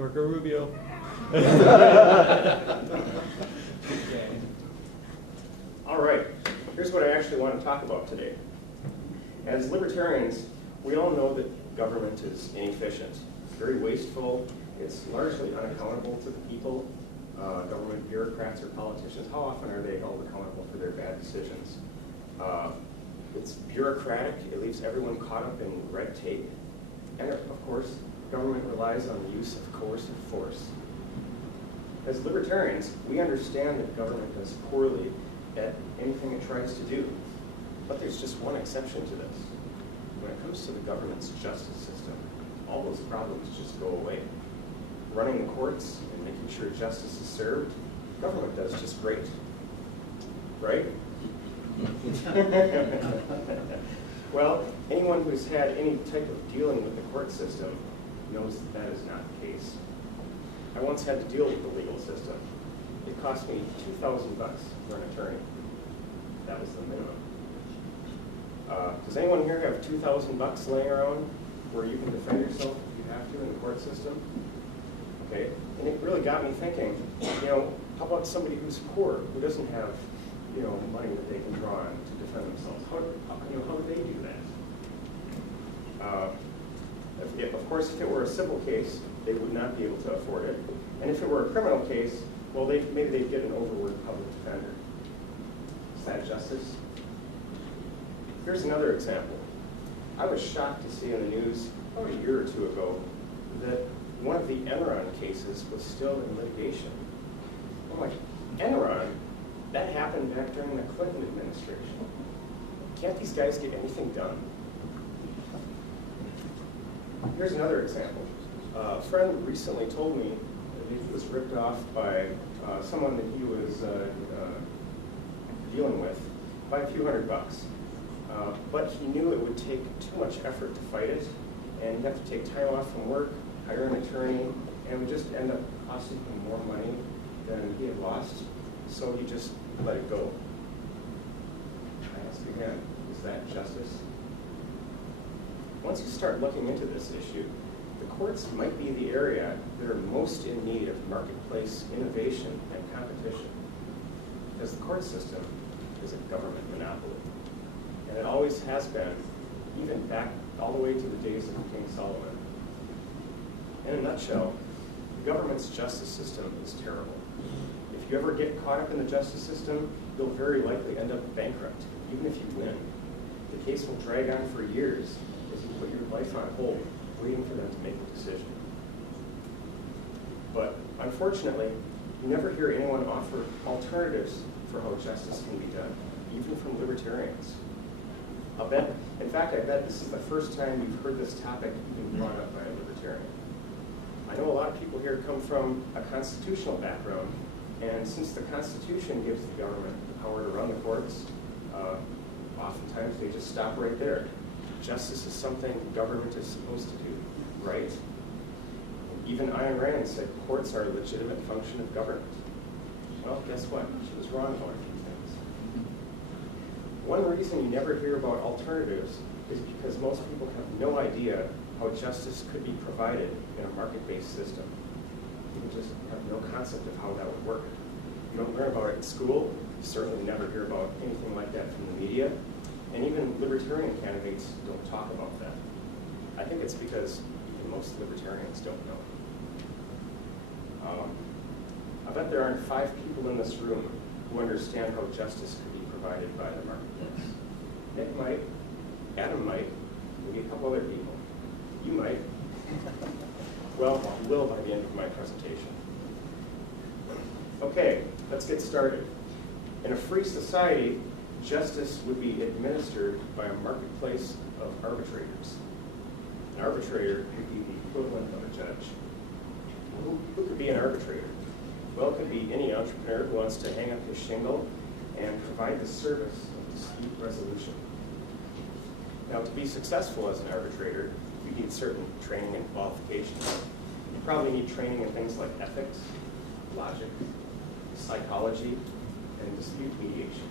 Marco Rubio. All right, here's what I actually want to talk about today. As libertarians, we all know that government is inefficient. It's very wasteful. It's largely unaccountable to the people. Government bureaucrats or politicians, how often are they held accountable for their bad decisions? It's bureaucratic. It leaves everyone caught up in red tape. And of course, government relies on the use of coercive force. As libertarians, we understand that government does poorly at anything it tries to do. But there's just one exception to this. When it comes to the government's justice system, all those problems just go away. Running the courts and making sure justice is served, government does just great. Right? Well, anyone who's had any type of dealing with the court system knows that that is not the case. I once had to deal with the legal system. It cost me $2,000 for an attorney. That was the minimum. Does anyone here have $2,000 laying around where you can defend yourself if you have to in the court system? Okay, and it really got me thinking, how about somebody who's poor, who doesn't have, money that they can draw on to defend themselves? How do they do that? Of course, if it were a civil case, they would not be able to afford it. And if it were a criminal case, well, maybe they'd get an overworked public defender. Is that justice? Here's another example. I was shocked to see in the news about a year or two ago that one of the Enron cases was still in litigation. I'm like, Enron? That happened back during the Clinton administration. Can't these guys get anything done? Here's another example. A friend recently told me that he was ripped off by someone that he was dealing with by a few $100. But he knew it would take too much effort to fight it, and he'd have to take time off from work, hire an attorney, and it would just end up costing him more money than he had lost, so he just let it go. I ask again, is that justice? Once you start looking into this issue, the courts might be the area that are most in need of marketplace innovation and competition, because the court system is a government monopoly. And it always has been, even back all the way to the days of King Solomon. In a nutshell, the government's justice system is terrible. If you ever get caught up in the justice system, you'll very likely end up bankrupt, even if you win. The case will drag on for years as you put your life on hold, waiting for them to make a decision. But unfortunately, you never hear anyone offer alternatives for how justice can be done, even from libertarians. In fact, I bet this is the first time you've heard this topic being brought up by a libertarian. I know a lot of people here come from a constitutional background, and since the Constitution gives the government the power to run the courts, oftentimes they just stop right there. Justice is something government is supposed to do, right? Even Ayn Rand said courts are a legitimate function of government. Well, guess what? She was wrong about a few things. One reason you never hear about alternatives is because most people have no idea how justice could be provided in a market-based system. People just have no concept of how that would work. You don't learn about it in school. You certainly never hear about anything like that from the media. And even libertarian candidates don't talk about that. I think it's because even most libertarians don't know. I bet there aren't 5 people in this room who understand how justice could be provided by the marketplace. Nick might, Adam might, maybe a couple other people. You might. Well, you will by the end of my presentation. Okay, let's get started. In a free society, justice would be administered by a marketplace of arbitrators. An arbitrator could be the equivalent of a judge. Who could be an arbitrator? Well, it could be any entrepreneur who wants to hang up his shingle and provide the service of dispute resolution. Now, to be successful as an arbitrator, you need certain training and qualifications. You probably need training in things like ethics, logic, psychology, and dispute mediation.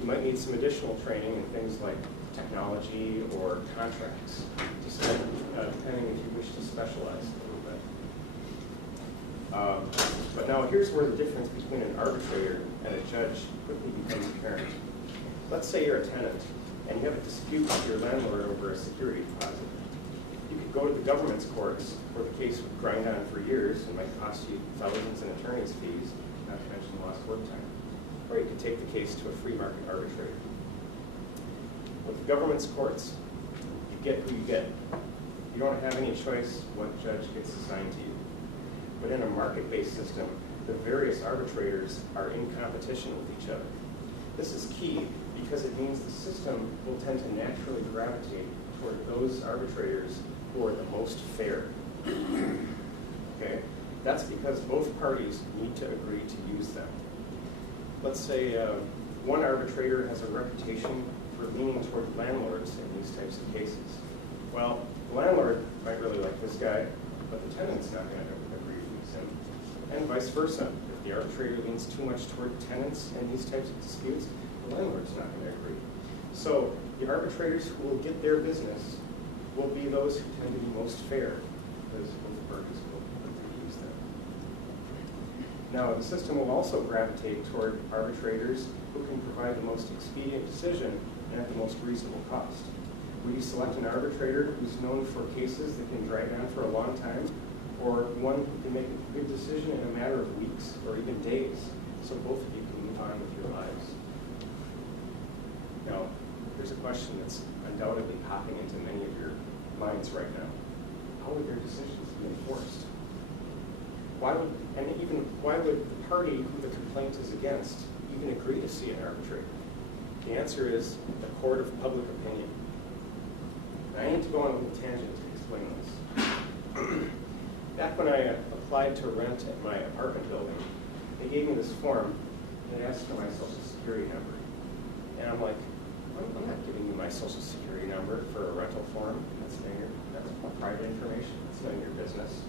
You might need some additional training in things like technology or contracts, just depending if you wish to specialize a little bit. But now here's where the difference between an arbitrator and a judge quickly becomes apparent. Let's say you're a tenant and you have a dispute with your landlord over a security deposit. You could go to the government's courts where the case would grind on for years and might cost you thousands in attorney's fees, not to mention lost work time. Or you could take the case to a free market arbitrator. With the government's courts, you get who you get. You don't have any choice what judge gets assigned to you. But in a market-based system, the various arbitrators are in competition with each other. This is key because it means the system will tend to naturally gravitate toward those arbitrators who are the most fair. Okay? That's because both parties need to agree to use them. Let's say one arbitrator has a reputation for leaning toward landlords in these types of cases. Well, the landlord might really like this guy, but the tenant's not going to agree to use him. And vice versa. If the arbitrator leans too much toward tenants in these types of disputes, the landlord's not going to agree. So the arbitrators who will get their business will be those who tend to be most fair, because both parties will agree to use them. Now, the system will also gravitate toward arbitrators who can provide the most expedient decision and at the most reasonable cost. Will you select an arbitrator who's known for cases that can drag on for a long time, or one who can make a good decision in a matter of weeks or even days, so both of you can move on with your lives? Now, there's a question that's undoubtedly popping into many of your minds right now. How would their decisions be enforced? Why would the party who the complaint is against even agree to see an arbitrator? The answer is the court of public opinion. I need to go on a little tangent to explain this. Back when I applied to rent at my apartment building, they gave me this form and it asked for my social security number. And I'm like, I'm not giving you my social security number for a rental form. That's private information. It's none of your business.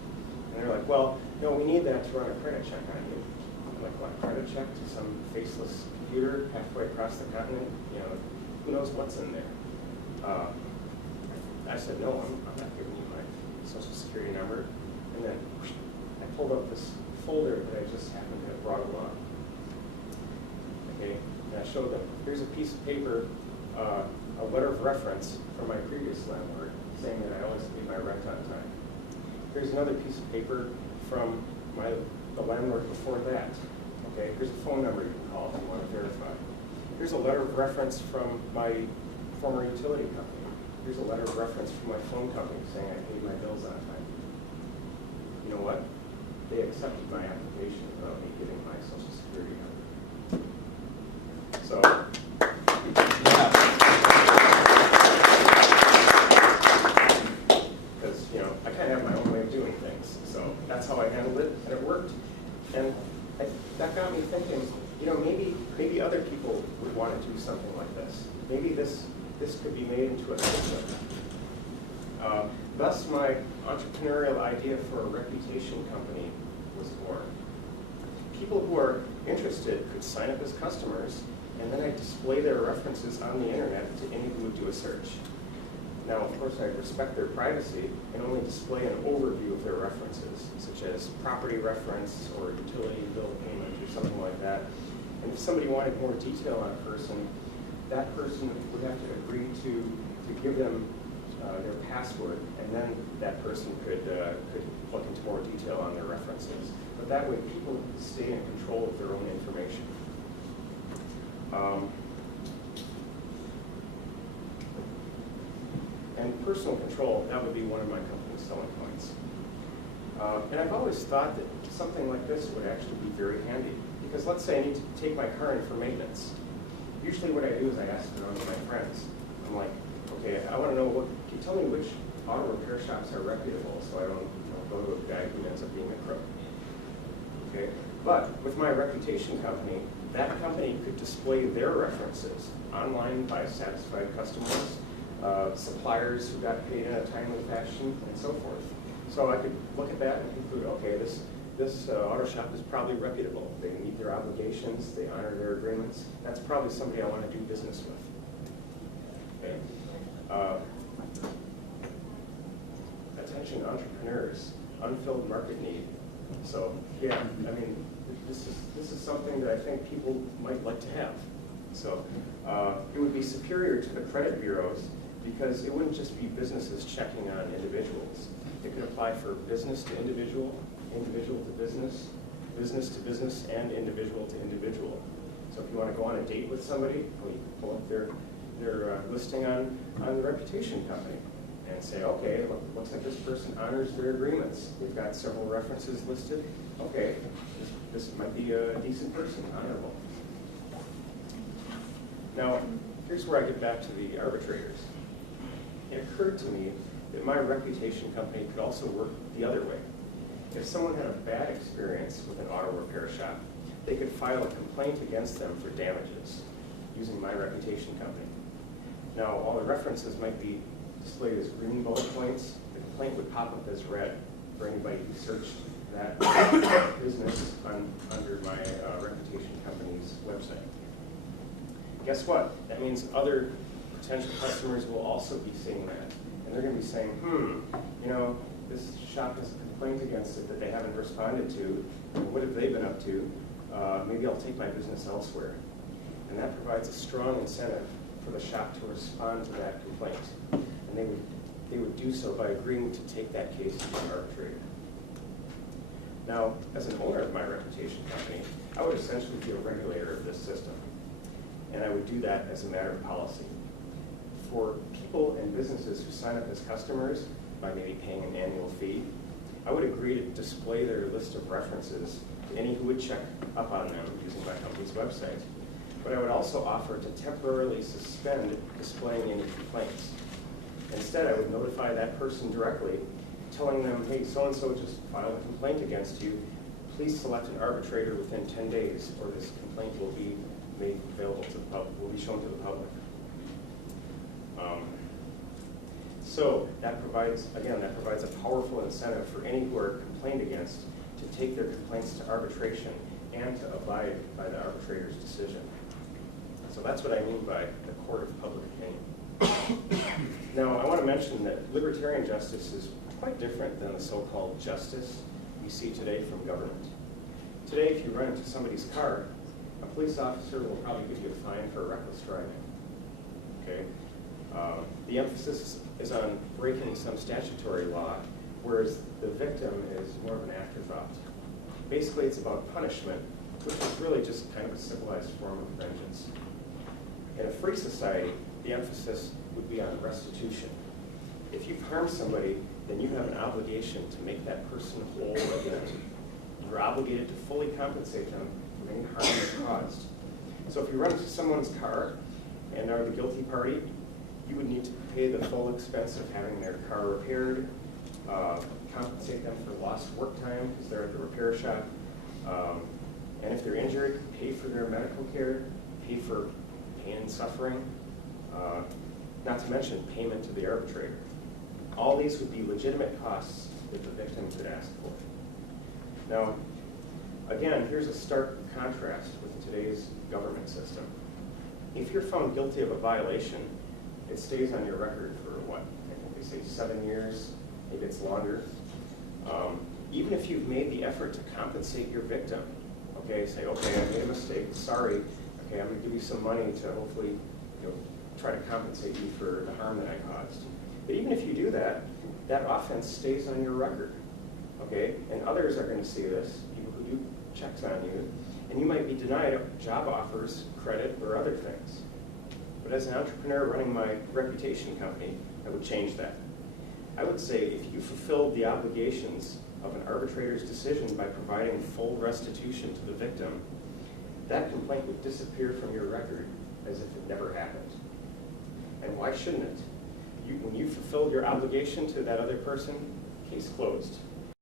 And they're like, well, no, we need that to run a credit check on you. I'm like, what, credit check to some faceless computer halfway across the continent? You know, who knows what's in there? I said, no, I'm not giving you my social security number. And then I pulled up this folder that I just happened to have brought along. Okay, and I showed them, here's a piece of paper, a letter of reference from my previous landlord saying that I always paid my rent on time. Here's another piece of paper from the landlord before that. Okay, here's a phone number you can call if you want to verify. Here's a letter of reference from my former utility company. Here's a letter of reference from my phone company saying I paid my bills on time. You know what? They accepted my application without me giving my social security number. So, because I kind of have my own way of doing things. So that's how I handled it, and it worked. And that got me thinking, maybe other people would want to do something like this. Maybe this could be made into a system. Thus, my entrepreneurial idea for a reputation company was born. People who are interested could sign up as customers, and then I'd display their references on the internet to any who would do a search. Now, of course, I respect their privacy and only display an overview of their references, such as property reference or utility bill payment or something like that. And if somebody wanted more detail on a person, that person would have to agree to give them their password, and then that person could look into more detail on their references. But that way, people stay in control of their own information. And personal control, that would be one of my company's selling points. And I've always thought that something like this would actually be very handy. Because let's say I need to take my car in for maintenance. Usually what I do is I ask around to my friends. I'm like, okay, I want to know, can you tell me which auto repair shops are reputable so I don't go to a guy who ends up being a crook. Okay? But with my reputation company, that company could display their references online by satisfied customers, suppliers who got paid in a timely fashion, and so forth. So I could look at that and conclude, okay, this auto shop is probably reputable. They meet their obligations, they honor their agreements. That's probably somebody I want to do business with. Okay. Attention entrepreneurs, unfilled market need. So yeah, I mean, this is something that I think people might like to have. So it would be superior to the credit bureaus because it wouldn't just be businesses checking on individuals. It could apply for business to individual, individual to business, business to business, and individual to individual. So if you want to go on a date with somebody, well, you can pull up their listing on the reputation company and say, okay, looks like this person honors their agreements. We've got several references listed. Okay, this might be a decent person, honorable. Now, here's where I get back to the arbitrators. It occurred to me that my reputation company could also work the other way. If someone had a bad experience with an auto repair shop, they could file a complaint against them for damages using my reputation company. Now, all the references might be displayed as green bullet points. The complaint would pop up as red for anybody who searched that business under my reputation company's website. Guess what? That means other potential customers will also be seeing that. And they're going to be saying, you know, this shop has a complaint against it that they haven't responded to. What have they been up to? Maybe I'll take my business elsewhere. And that provides a strong incentive for the shop to respond to that complaint. And they would do so by agreeing to take that case to the arbitrator. Now, as an owner of my reputation company, I would essentially be a regulator of this system. And I would do that as a matter of policy. For people and businesses who sign up as customers by maybe paying an annual fee, I would agree to display their list of references to any who would check up on them using my company's website. But I would also offer to temporarily suspend displaying any complaints. Instead, I would notify that person directly, telling them, hey, so-and-so just filed a complaint against you. Please select an arbitrator within 10 days, or this complaint will be made available to the public, will be shown to the public. So that provides a powerful incentive for any who are complained against to take their complaints to arbitration and to abide by the arbitrator's decision. So that's what I mean by the court of public opinion. Now, I want to mention that libertarian justice is quite different than the so-called justice you see today from government. Today, if you run into somebody's car, a police officer will probably give you a fine for reckless driving. Okay? The emphasis is on breaking some statutory law, whereas the victim is more of an afterthought. Basically, it's about punishment, which is really just kind of a civilized form of vengeance. In a free society, the emphasis would be on restitution. If you've harmed somebody, then you have an obligation to make that person whole again. You're obligated to fully compensate them for any harm they caused. So if you run into someone's car and are the guilty party, you would need to pay the full expense of having their car repaired, compensate them for lost work time because they're at the repair shop, and if they're injured, pay for their medical care, pay for pain and suffering, not to mention payment to the arbitrator. All these would be legitimate costs that the victim could ask for. Now, again, here's a stark contrast with today's government system. If you're found guilty of a violation, it stays on your record for what? I think they say 7 years, maybe it's longer. Even if you've made the effort to compensate your victim, okay, say, okay, I made a mistake, sorry, okay, I'm gonna give you some money to hopefully, try to compensate you for the harm that I caused. But even if you do that, that offense stays on your record, okay? And others are gonna see this, people who do checks on you, and you might be denied job offers, credit, or other things. But as an entrepreneur running my reputation company, I would change that. I would say if you fulfilled the obligations of an arbitrator's decision by providing full restitution to the victim, that complaint would disappear from your record as if it never happened. And why shouldn't it? When you fulfilled your obligation to that other person, case closed.